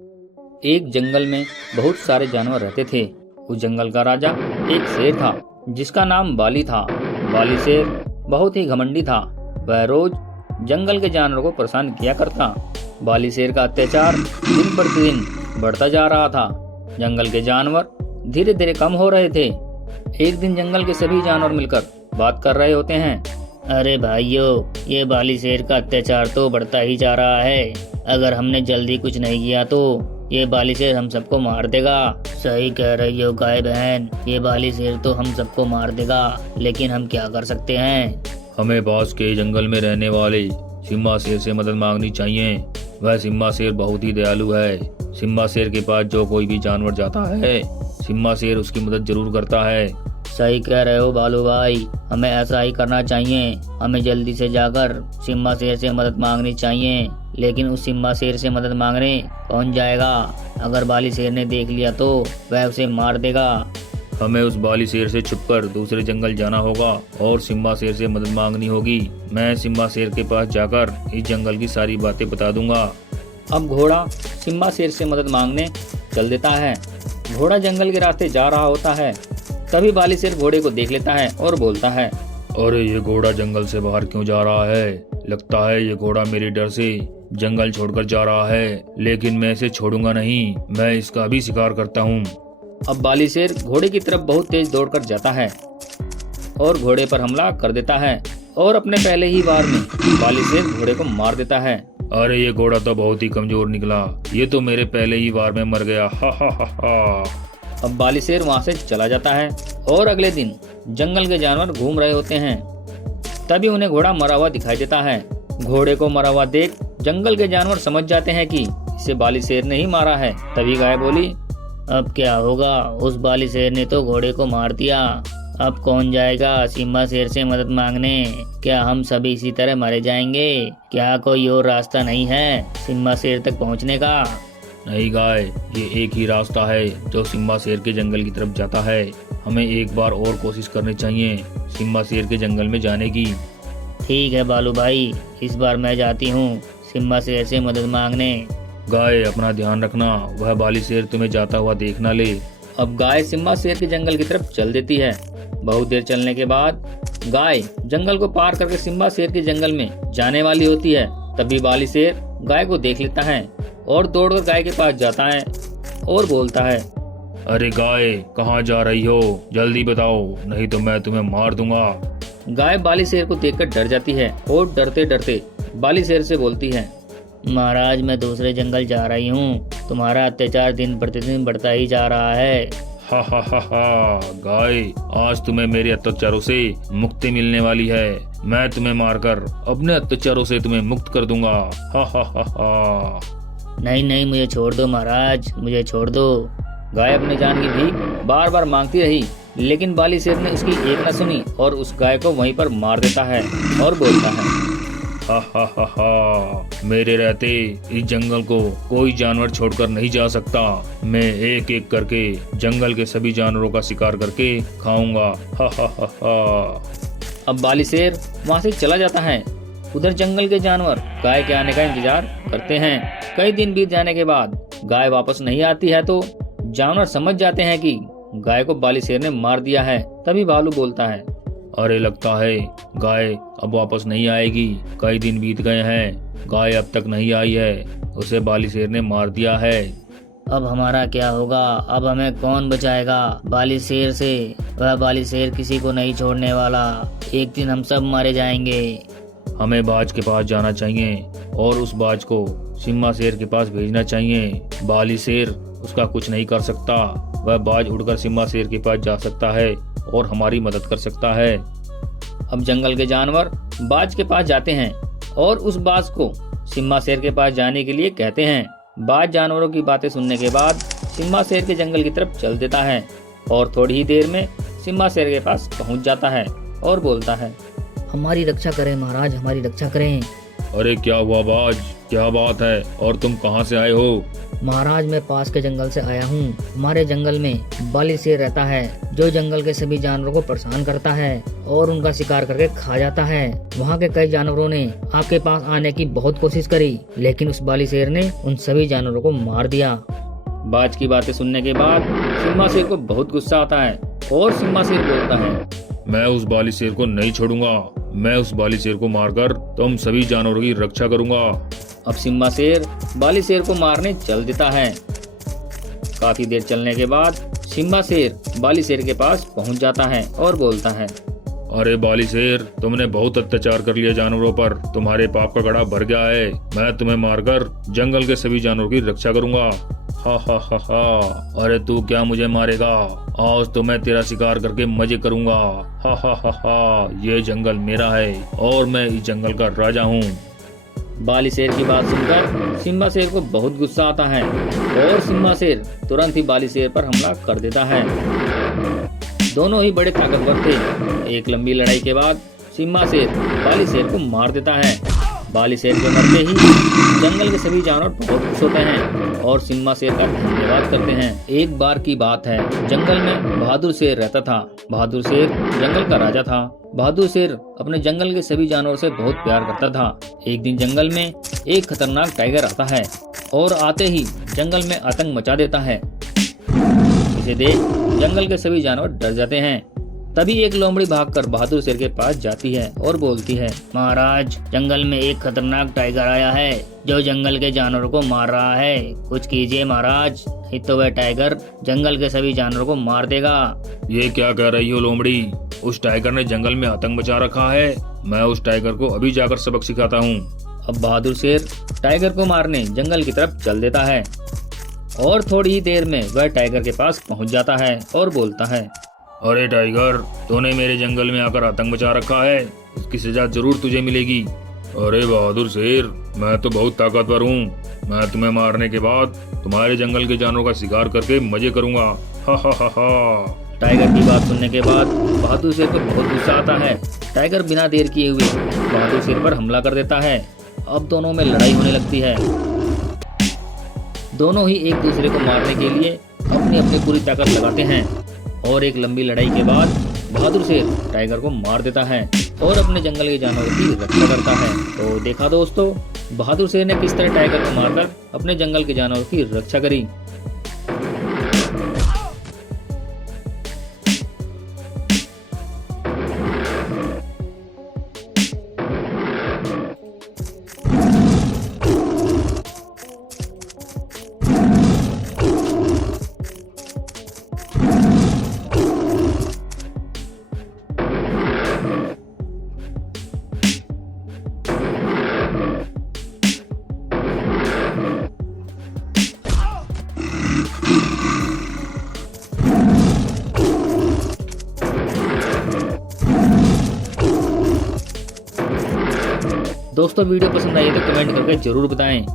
एक जंगल में बहुत सारे जानवर रहते थे। उस जंगल का राजा एक शेर था जिसका नाम बाली था। बाली शेर बहुत ही घमंडी था। वह रोज जंगल के जानवरों को परेशान किया करता। बाली शेर का अत्याचार दिन प्रतिदिन बढ़ता जा रहा था। जंगल के जानवर धीरे धीरे कम हो रहे थे। एक दिन जंगल के सभी जानवर मिलकर बात कर रहे होते हैं। अरे भाइयों, ये बाली शेर का अत्याचार तो बढ़ता ही जा रहा है। अगर हमने जल्दी कुछ नहीं किया तो ये बाली शेर हम सबको मार देगा। सही कह रही हो गाय बहन, ये बाली शेर तो हम सबको मार देगा, लेकिन हम क्या कर सकते हैं? हमें पास के जंगल में रहने वाले सिम्हा शेर से मदद मांगनी चाहिए। वह सिम्हा शेर बहुत ही दयालु है। सिम्हा शेर के पास जो कोई भी जानवर जाता है, सिम्हा शेर उसकी मदद जरूर करता है। सही कह रहे हो बालू भाई, हमें ऐसा ही करना चाहिए। हमें जल्दी से जाकर सिम्हा शेर से मदद मांगनी चाहिए। लेकिन उस सिम्हा शेर से मदद मांगने कौन जाएगा? अगर बाली शेर ने देख लिया तो वह उसे मार देगा। हमें उस बाली शेर से छुपकर दूसरे जंगल जाना होगा और सिम्हा शेर से मदद मांगनी होगी। मैं सिम्हा शेर के पास जाकर इस जंगल की सारी बातें बता दूंगा। अब घोड़ा सिम्हा शेर से मदद मांगने चल देता है। घोड़ा जंगल के रास्ते जा रहा होता है। तभी बाली शेर घोड़े को देख लेता है और बोलता है, अरे ये घोड़ा जंगल से बाहर क्यों जा रहा है? लगता है ये घोड़ा मेरे डर से जंगल छोड़कर जा रहा है, लेकिन मैं इसे छोड़ूंगा नहीं। मैं इसका भी शिकार करता हूँ। अब बाली शेर घोड़े की तरफ बहुत तेज दौड़कर जाता है और घोड़े पर हमला कर देता है और अपने पहले ही वार में बाली शेर घोड़े को मार देता है। अरे ये घोड़ा तो बहुत ही कमजोर निकला। ये तो मेरे पहले ही वार में मर गया। हा हा हा हा। अब बाली शेर वहाँ से चला जाता है और अगले दिन जंगल के जानवर घूम रहे होते हैं। तभी उन्हें घोड़ा मरा हुआ दिखाई देता है। घोड़े को मरा हुआ देख जंगल के जानवर समझ जाते हैं कि इसे बाली शेर ने ही मारा है। तभी गाय बोली, अब क्या होगा? उस बाली शेर ने तो घोड़े को मार दिया। अब कौन जाएगा सिम्हा शेर से मदद मांगने? क्या हम सभी इसी तरह मारे जाएंगे? क्या कोई और रास्ता नहीं है सिम्हा शेर तक पहुंचने का? नहीं गाय, ये एक ही रास्ता है जो सिम्हा शेर के जंगल की तरफ जाता है। हमें एक बार और कोशिश करनी चाहिए सिम्हा शेर के जंगल में जाने की। ठीक है बालू भाई, इस बार मैं जाती हूँ सिम्हा शेर से मदद मांगने। गाय अपना ध्यान रखना, वह बाली शेर तुम्हें जाता हुआ देख ना ले। अब गाय सिम्हा शेर के जंगल की तरफ चल देती है। बहुत देर चलने के बाद गाय जंगल को पार करके सिम्हा शेर के जंगल में जाने वाली होती है। तभी बाली शेर गाय को देख लेता है और दौड़कर गाय के पास जाता है और बोलता है, अरे गाय, कहाँ जा रही हो? जल्दी बताओ, नहीं तो मैं तुम्हें मार दूंगा। गाय बाली शेर को देखकर डर जाती है और डरते डरते बाली शेर से बोलती है, महाराज मैं दूसरे जंगल जा रही हूँ। तुम्हारा अत्याचार दिन प्रतिदिन बढ़ता ही जा रहा है। हा हा हा हा। गाय, आज तुम्हें मेरे अत्याचारों से मुक्ति मिलने वाली है। मैं तुम्हें मारकर अपने अत्याचारों से तुम्हें मुक्त कर दूंगा। हा हा हा हा। नहीं नहीं, मुझे छोड़ दो महाराज, मुझे छोड़ दो। गाय अपनी जान की भीख बार बार मांगती रही, लेकिन बाली शेर ने उसकी एक न सुनी और उस गाय को वहीं पर मार देता है और बोलता है, हा हा हा हा। मेरे रहते इस जंगल को कोई जानवर छोड़कर नहीं जा सकता। मैं एक एक करके जंगल के सभी जानवरों का शिकार करके खाऊंगा। हा हा हा हा। अब बाली शेर वहाँ से चला जाता है। उधर जंगल के जानवर गाय के आने का इंतजार करते हैं। कई दिन बीत जाने के बाद गाय वापस नहीं आती है तो जानवर समझ जाते हैं कि गाय को बाली शेर ने मार दिया है। तभी भालू बोलता है, अरे लगता है गाय अब वापस नहीं आएगी। कई दिन बीत गए हैं, गाय अब तक नहीं आई है। उसे बाली शेर ने मार दिया है। अब हमारा क्या होगा? अब हमें कौन बचाएगा बाली शेर से? वह बाली शेर किसी को नहीं छोड़ने वाला। एक दिन हम सब मारे जाएंगे। हमें बाज के पास जाना चाहिए और उस बाज को सिम्हा शेर के पास भेजना चाहिए। बाली शेर उसका कुछ नहीं कर सकता। वह बाज उड़कर सिम्हा शेर के पास जा सकता है और हमारी मदद कर सकता है। अब जंगल के जानवर बाज के पास जाते हैं और उस बाज को सिम्हा शेर के पास जाने के लिए कहते हैं। बाज जानवरों की बातें सुनने के बाद सिम्हा शेर के जंगल की तरफ चल देता है और थोड़ी ही देर में सिम्हा शेर के पास पहुंच जाता है और बोलता है, हमारी रक्षा करें महाराज, हमारी रक्षा करें। अरे क्या हुआ बाज, क्या बात है और तुम कहाँ से आए हो? महाराज, मैं पास के जंगल से आया हूँ। हमारे जंगल में बाली शेर रहता है जो जंगल के सभी जानवरों को परेशान करता है और उनका शिकार करके खा जाता है। वहाँ के कई जानवरों ने आपके पास आने की बहुत कोशिश करी, लेकिन उस बाली शेर ने उन सभी जानवरों को मार दिया। बाज की बातें सुनने के बाद सिम्हा शेर को बहुत गुस्सा आता है और सिम्हा शेर बोलता है, मैं उस बाली शेर को नहीं छोड़ूंगा। मैं उस बाली शेर को मारकर तुम सभी जानवरों की रक्षा करूंगा। अब सिम्हा शेर बाली शेर को मारने चल देता है। काफी देर चलने के बाद सिम्हा शेर बाली शेर के पास पहुंच जाता है और बोलता है, अरे बाली शेर, तुमने बहुत अत्याचार कर लिया जानवरों पर। तुम्हारे पाप का घड़ा भर गया है। मैं तुम्हें मारकर जंगल के सभी जानवरों की रक्षा करूंगा। हा हा हा हा। अरे तू क्या मुझे मारेगा? आज तो मैं तेरा शिकार करके मजे करूंगा। हा हा हा हा। ये जंगल मेरा है और मैं इस जंगल का राजा हूँ। बाली शेर की बात सुनकर सिम्हा शेर को बहुत गुस्सा आता है और सिम्हा शेर तुरंत ही बाली शेर पर हमला कर देता है। दोनों ही बड़े ताकतवर थे। एक लंबी लड़ाई के बाद सिम्हा शेर बाली शेर को मार देता है। बाली शेर के मरते ही जंगल के सभी जानवर बहुत खुश होते हैं और सिम्हा शेर का धन्यवाद करते हैं। एक बार की बात है, जंगल में बहादुर शेर रहता था। बहादुर शेर जंगल का राजा था। बहादुर शेर अपने जंगल के सभी जानवरों से बहुत प्यार करता था। एक दिन जंगल में एक खतरनाक टाइगर आता है और आते ही जंगल में आतंक मचा देता है। इसे देख जंगल के सभी जानवर डर जाते हैं। तभी एक लोमड़ी भागकर बहादुर शेर के पास जाती है और बोलती है, महाराज, जंगल में एक खतरनाक टाइगर आया है जो जंगल के जानवरों को मार रहा है। कुछ कीजिए महाराज, नहीं तो वह टाइगर जंगल के सभी जानवरों को मार देगा। ये क्या कह रही हो लोमड़ी? उस टाइगर ने जंगल में आतंक मचा रखा है। मैं उस टाइगर को अभी जाकर सबक सिखाता हूँ। अब बहादुर शेर टाइगर को मारने जंगल की तरफ चल देता है और थोड़ी ही देर में वह टाइगर के पास पहुँच जाता है और बोलता है, अरे टाइगर, तूने मेरे जंगल में आकर आतंक मचा रखा है। इसकी सजा जरूर तुझे मिलेगी। अरे बहादुर शेर, मैं तो बहुत ताकतवर हूँ। मैं तुम्हें मारने के बाद तुम्हारे जंगल के जानवरों का शिकार करके मजे करूंगा। हा हा हा हा। टाइगर की बात सुनने के बाद बहादुर शेर को बहुत गुस्सा आता है। टाइगर बिना देर किए हुए बहादुर शेर पर हमला कर देता है। अब दोनों में लड़ाई होने लगती है। दोनों ही एक दूसरे को मारने के लिए अपनी अपनी पूरी ताकत लगाते हैं और एक लंबी लड़ाई के बाद बहादुर शेर टाइगर को मार देता है और अपने जंगल के जानवरों की रक्षा करता है। तो देखा दोस्तों, बहादुर शेर ने किस तरह टाइगर को मारकर अपने जंगल के जानवरों की रक्षा करी। दोस्तों, वीडियो पसंद आई है तो कमेंट करके जरूर बताएं।